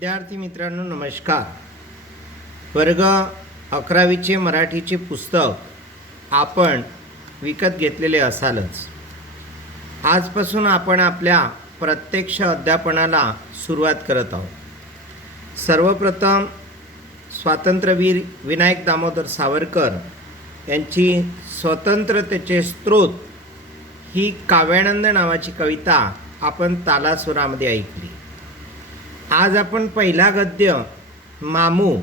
विद्यार्थी मित्रांनो नमस्कार. वर्ग अकरावीचे मराठीचे पुस्तक आपण विकत घेतलेले असालच. आजपासून आपण आपल्या प्रत्यक्ष अध्यापनाला सुरुवात करत आहोत. सर्वप्रथम स्वातंत्र्यवीर विनायक दामोदर सावरकर यांची स्वतंत्रतेचे स्रोत ही काव्यानंद नावाची कविता आपण तालासुरामध्ये ऐकली. आज आपण पहिला गद्य मामू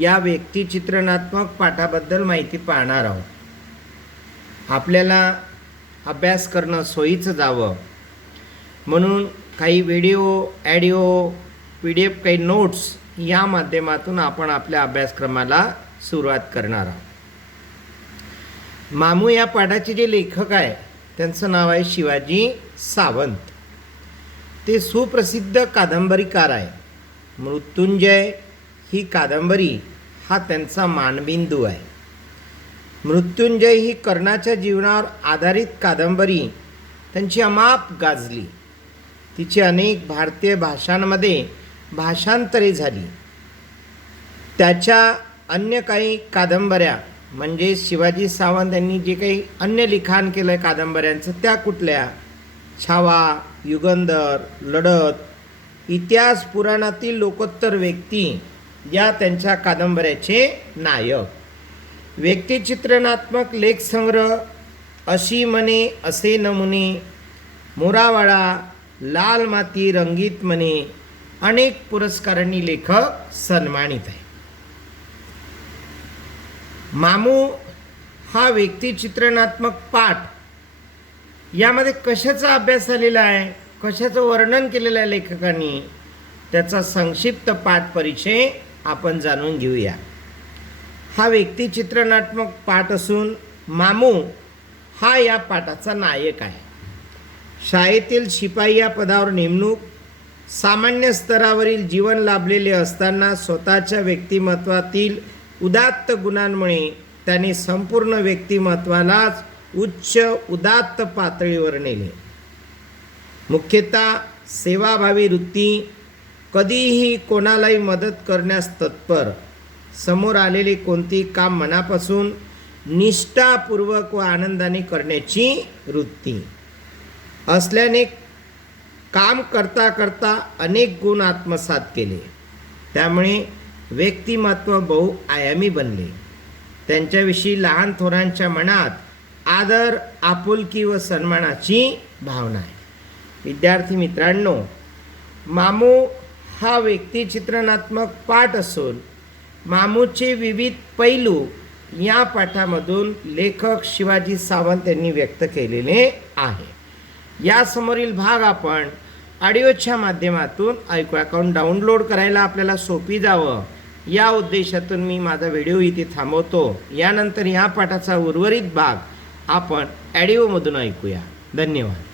या व्यक्तिचित्रणात्मक पाठाबद्दल माहिती पाहणार आहोत. आपल्याला अभ्यास करणं सोयीचं जावं. म्हणून काही video audio P D F काही नोट्स या माध्यमातून आपण आपल्या अभ्यासक्रमाला सुरुवात करणार आहोत. मामू या पाठाचे जे लेखक आहे त्यांचं नाव आहे शिवाजी सावंत. ते सुप्रसिद्ध कादंबरीकार आहे. मृत्युंजय ही कादंबरी हा त्यांचा मानबिंदू आहे. मृत्युंजय ही कर्णाच्या जीवनावर आधारित कादंबरी त्यांची अमाप गाजली. तिची अनेक भारतीय भाषांमध्ये भाषांतरे झाली. त्याच्या अन्य काही कादंबऱ्या म्हणजे शिवाजी सावंत यांनी जे काही अन्य लिखाण केलं आहे कादंबऱ्यांचं त्या कुठल्या? छावा युगंधर लढत इतिहास पुराणातील लोकोत्तर व्यक्ती या त्यांच्या कादंबऱ्याचे नायक. व्यक्तिचित्रणात्मक लेखसंग्रह अशी मने असे नमुने मोरावाळा लाल माती रंगीत मने अनेक पुरस्कारांनी लेखक सन्मानित आहे मामू हा व्यक्तिचित्रणात्मक पाठ यामध्ये कशाचा अभ्यास झालेला आहे? कशाचं वर्णन केलेलं आहे लेखकांनी? त्याचा संक्षिप्त पाठ परिचय आपण जाणून घेऊया. हा व्यक्तिचित्रणात्मक पाठ असून मामू हा या पाठाचा नायक आहे. शाळेतील शिपाई या पदावर नेमणूक सामान्य स्तरावरील जीवन लाभलेले असताना स्वतःच्या व्यक्तिमत्वातील उदात्त गुणांमुळे त्याने संपूर्ण व्यक्तिमत्वालाच उच्च उदात्त पातळीवर नेले मुख्यतः सेवाभावी वृत्ती कधीही कोणालाही मदत करण्यास तत्पर. समोर आलेले कोणती काम मनापासून निष्ठापूर्वक व आनंदाने करण्याची वृत्ती. असल्याने काम करता करता अनेक गुण आत्मसात केले. त्यामुळे व्यक्तिमत्व बहुआयामी बनले. त्यांच्याविषयी लहान थोरांच्या मनात आदर आपुलकी व सन्मानाची भावना आहे. विद्यार्थी मित्रांनो मामू हा व्यक्तिचित्रणात्मक पाठ असून मामूचे विविध पैलू या पाठामधून लेखक शिवाजी सावंत यांनी व्यक्त केलेले आहे. यासमोरील भाग आपण ऑडिओच्या माध्यमातून ऐकूया कारण डाउनलोड करायला आपल्याला सोपी जावं. या उद्देशातून मी माझा व्हिडिओ इथे थांबवतो. यानंतर या पाठाचा उर्वरित भाग आपण ॲडिओमधून ऐकूया. धन्यवाद.